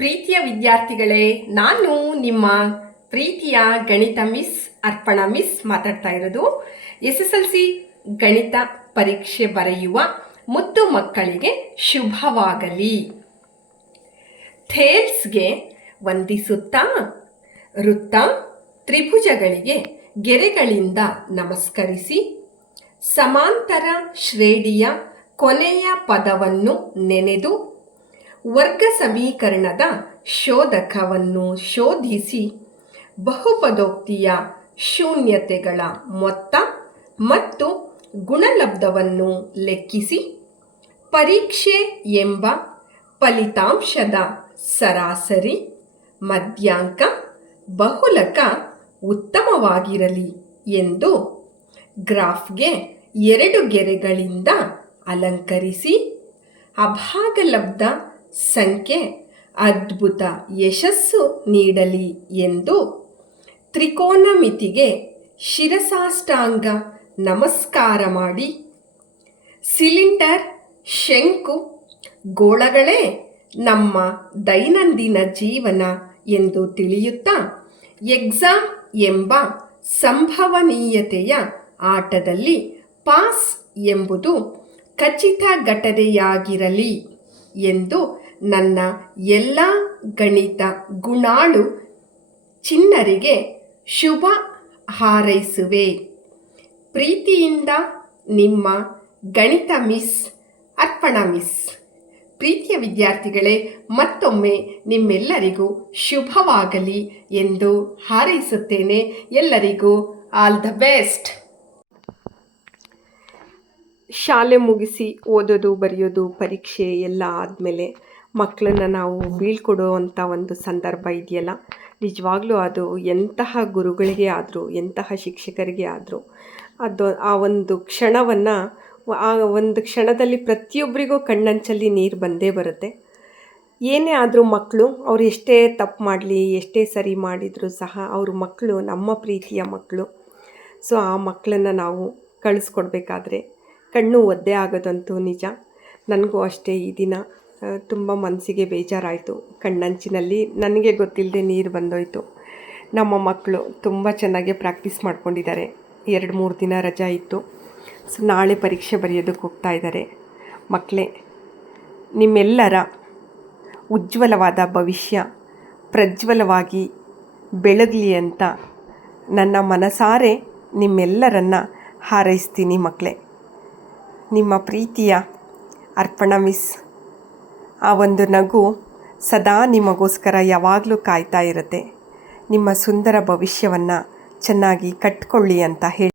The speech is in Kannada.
ಪ್ರೀತಿಯ ವಿದ್ಯಾರ್ಥಿಗಳೇ, ನಾನು ನಿಮ್ಮ ಪ್ರೀತಿಯ ಗಣಿತ ಮಿಸ್ ಅರ್ಪಣಾ ಮಿಸ್ ಮಾತಾಡ್ತಾ ಇರೋದು. SSLC ಗಣಿತ ಪರೀಕ್ಷೆ ಬರೆಯುವ ಮುದ್ದು ಮಕ್ಕಳಿಗೆ ಶುಭವಾಗಲಿ. ಥೇಲ್ಸ್ಗೆ ವಂದಿಸುತ್ತಾ ವೃತ್ತ ತ್ರಿಭುಜಗಳಿಗೆ ಗೆರೆಗಳಿಂದ ನಮಸ್ಕರಿಸಿ ಸಮಾಂತರ ಶ್ರೇಣಿಯ ಕೊನೆಯ ಪದವನ್ನು ನೆನೆದು ವರ್ಗ ಸಮೀಕರಣದ ಶೋಧಕವನ್ನು ಶೋಧಿಸಿ ಬಹುಪದೋಕ್ತಿಯ ಶೂನ್ಯತೆಗಳ ಮೊತ್ತ ಮತ್ತು ಗುಣಲಬ್ಧವನ್ನು ಲೆಕ್ಕಿಸಿ ಪರೀಕ್ಷೆ ಎಂಬ ಫಲಿತಾಂಶದ ಸರಾಸರಿ ಮಧ್ಯಾಂಕ ಬಹುಲಕ ಉತ್ತಮವಾಗಿರಲಿ ಎಂದು ಗ್ರಾಫ್ಗೆ 2 ಗೆರೆಗಳಿಂದ ಅಲಂಕರಿಸಿ ಅಭಾಗಲಬ್ಧ ಸಂಖ್ಯೆ ಅದ್ಭುತ ಯಶಸ್ಸು ನೀಡಲಿ ಎಂದು ತ್ರಿಕೋನಮಿತಿಗೆ ಶಿರಸಾಷ್ಟಾಂಗ ನಮಸ್ಕಾರ ಮಾಡಿ ಸಿಲಿಂಡರ್, ಶಂಕು, ಗೋಳಗಳೇ ನಮ್ಮ ದೈನಂದಿನ ಜೀವನ ಎಂದು ತಿಳಿಯುತ್ತಾ ಎಕ್ಸಾಮ್ ಎಂಬ ಸಂಭವನೀಯತೆಯ ಆಟದಲ್ಲಿ ಪಾಸ್ ಎಂಬುದು ಖಚಿತ ಘಟನೆಯಾಗಿರಲಿ ಎಂದು ನನ್ನ ಎಲ್ಲ ಗಣಿತ ಗುಣಾಳು ಚಿನ್ನರಿಗೆ ಶುಭ ಹಾರೈಸುವೆ. ಪ್ರೀತಿಯಿಂದ ನಿಮ್ಮ ಗಣಿತ ಮಿಸ್ ಅರ್ಪಣಾ ಮಿಸ್. ಪ್ರೀತಿಯ ವಿದ್ಯಾರ್ಥಿಗಳೇ, ಮತ್ತೊಮ್ಮೆ ನಿಮ್ಮೆಲ್ಲರಿಗೂ ಶುಭವಾಗಲಿ ಎಂದು ಹಾರೈಸುತ್ತೇನೆ. ಎಲ್ಲರಿಗೂ ಆಲ್ ದ ಬೆಸ್ಟ್. ಶಾಲೆ ಮುಗಿಸಿ ಓದೋದು ಬರೆಯೋದು ಪರೀಕ್ಷೆ ಎಲ್ಲ ಆದಮೇಲೆ ಮಕ್ಕಳನ್ನು ನಾವು ಬೀಳ್ಕೊಡುವಂಥ ಒಂದು ಸಂದರ್ಭ ಇದೆಯಲ್ಲ, ನಿಜವಾಗ್ಲೂ ಅದು ಎಂತಹ ಗುರುಗಳಿಗೆ ಆದರೂ ಎಂತಹ ಶಿಕ್ಷಕರಿಗೆ ಆದರೂ ಆ ಒಂದು ಕ್ಷಣವನ್ನು ಆ ಒಂದು ಕ್ಷಣದಲ್ಲಿ ಪ್ರತಿಯೊಬ್ಬರಿಗೂ ಕಣ್ಣಂಚಲ್ಲಿ ನೀರು ಬಂದೇ ಬರುತ್ತೆ. ಏನೇ ಆದರೂ ಮಕ್ಕಳು ಅವ್ರು ಎಷ್ಟೇ ತಪ್ಪು ಮಾಡಲಿ, ಎಷ್ಟೇ ಸರಿ ಮಾಡಿದರೂ ಸಹ ಅವರು ಮಕ್ಕಳು ನಮ್ಮ ಪ್ರೀತಿಯ ಮಕ್ಕಳು. ಸೊ ಆ ಮಕ್ಕಳನ್ನು ನಾವು ಕಳಿಸ್ಕೊಡ್ಬೇಕಾದ್ರೆ ಕಣ್ಣು ಒದ್ದೆ ಆಗೋದಂತೂ ನಿಜ. ನನಗೂ ಅಷ್ಟೇ ಈ ದಿನ ತುಂಬ ಮನಸ್ಸಿಗೆ ಬೇಜಾರಾಯಿತು. ಕಣ್ಣಂಚಿನಲ್ಲಿ ನನಗೆ ಗೊತ್ತಿಲ್ಲದೆ ನೀರು ಬಂದೋಯ್ತು. ನಮ್ಮ ಮಕ್ಕಳು ತುಂಬ ಚೆನ್ನಾಗಿ ಪ್ರಾಕ್ಟೀಸ್ ಮಾಡ್ಕೊಂಡಿದ್ದಾರೆ. 2-3 ದಿನ ರಜಾ ಇತ್ತು. ಸೊ ನಾಳೆ ಪರೀಕ್ಷೆ ಬರೆಯೋದಕ್ಕೆ ಹೋಗ್ತಾ ಇದ್ದಾರೆ. ಮಕ್ಕಳೇ, ನಿಮ್ಮೆಲ್ಲರ ಉಜ್ವಲವಾದ ಭವಿಷ್ಯ ಪ್ರಜ್ವಲವಾಗಿ ಬೆಳಗಲಿ ಅಂತ ನನ್ನ ಮನಸಾರೆ ನಿಮ್ಮೆಲ್ಲರನ್ನ ಹಾರೈಸ್ತೀನಿ. ಮಕ್ಕಳೇ, ನಿಮ್ಮ ಪ್ರೀತಿಯ ಅರ್ಪಣಾ ಮಿಸ್. ಆ ಒಂದು ನಗು ಸದಾ ನಿಮಗೋಸ್ಕರ ಯಾವಾಗಲೂ ಕಾಯ್ತಾ ಇರುತ್ತೆ. ನಿಮ್ಮ ಸುಂದರ ಭವಿಷ್ಯವನ್ನು ಚೆನ್ನಾಗಿ ಕಟ್ಕೊಳ್ಳಿ ಅಂತ ಹೇಳಿ